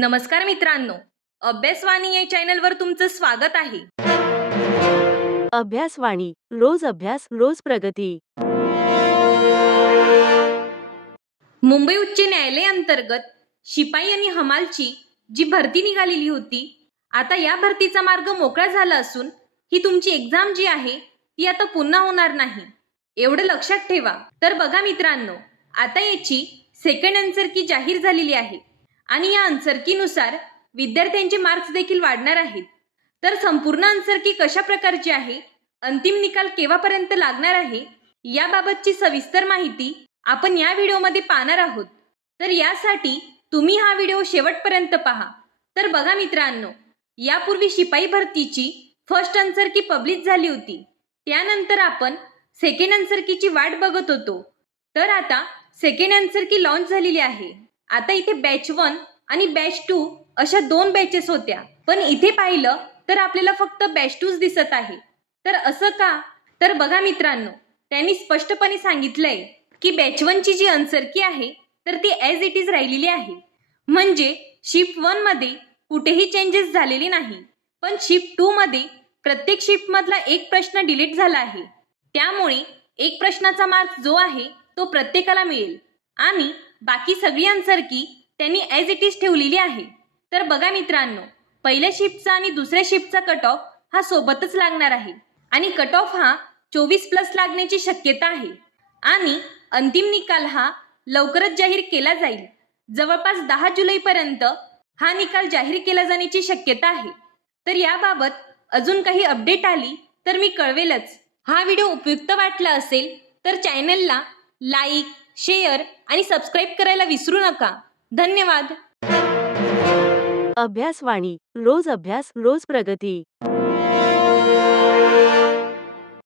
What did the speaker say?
नमस्कार मित्रांनो, अभ्यासवाणी या चॅनलवर तुमचं स्वागत आहे. अभ्यासवाणी रोज अभ्यास रोज प्रगती. मुंबई उच्च न्यायालय अंतर्गत शिपाई आणि हमालची जी भरती निघालेली होती, आता या भरतीचा मार्ग मोकळा झाला असून ही तुमची एक्झाम जी आहे ती आता पुन्हा होणार नाही, एवढं लक्षात ठेवा. तर बघा मित्रांनो, आता याची सेकंड आन्सर की जाहीर झालेली आहे आणि या आन्सर कीनुसार विद्यार्थ्यांचे मार्क्स देखील वाढणार आहेत. तर संपूर्ण आन्सर की कशा प्रकारची आहे, अंतिम निकाल केव्हापर्यंत लागणार आहे, याबाबतची सविस्तर माहिती आपण या व्हिडिओमध्ये पाहणार आहोत. तर यासाठी तुम्ही हा व्हिडिओ शेवटपर्यंत पहा. तर बघा मित्रांनो, यापूर्वी शिपाई भरतीची फर्स्ट आन्सर की पब्लिश झाली होती, त्यानंतर आपण सेकंड आन्सर कीची वाट बघत होतो. तर आता सेकंड आन्सर की लॉन्च झालेली आहे. आता इथे बॅच 1 आणि बॅच 2 अशा दोन बॅचेस होत्या, पण इथे पाहिलं तर आपल्याला फक्त बॅच 2 दिसत आहे. तर असं का? तर बघा मित्रांनो, त्यांनी स्पष्टपणे सांगितलंय की बॅच 1 ची जी आन्सर की आहे तर ती ॲज इट इज राहिलेली आहे. म्हणजे शिफ्ट 1 मध्ये कुठेही चेंजेस झालेले नाही, पण शिफ्ट 2 मध्ये प्रत्येक शिफ्ट मधला एक प्रश्न डिलीट झाला आहे. त्यामुळे एक प्रश्नाचा मार्क जो आहे तो प्रत्येकाला मिळेल आणि बाकी सगळी आन्सर की त्यांनी ॲज इट इज ठेवलेली आहे. तर बघा मित्रांनो, पहिल्या शिफ्टचा आणि दुसऱ्या शिफ्टचा कट ऑफ हा सोबतच लागणार आहे आणि कट ऑफ हा 24+ लागण्याची शक्यता आहे आणि अंतिम निकाल हा लवकरच जाहीर केला जाईल. जवळपास 10 जुलैपर्यंत हा निकाल जाहीर केला जाण्याची शक्यता आहे. तर याबाबत अजून काही अपडेट आली तर मी कळवेलच. हा व्हिडिओ उपयुक्त वाटला असेल तर चॅनलला लाईक, शेअर आणि सबस्क्राईब करायला विसरू नका. धन्यवाद. अभ्यासवाणी रोज अभ्यास रोज प्रगती.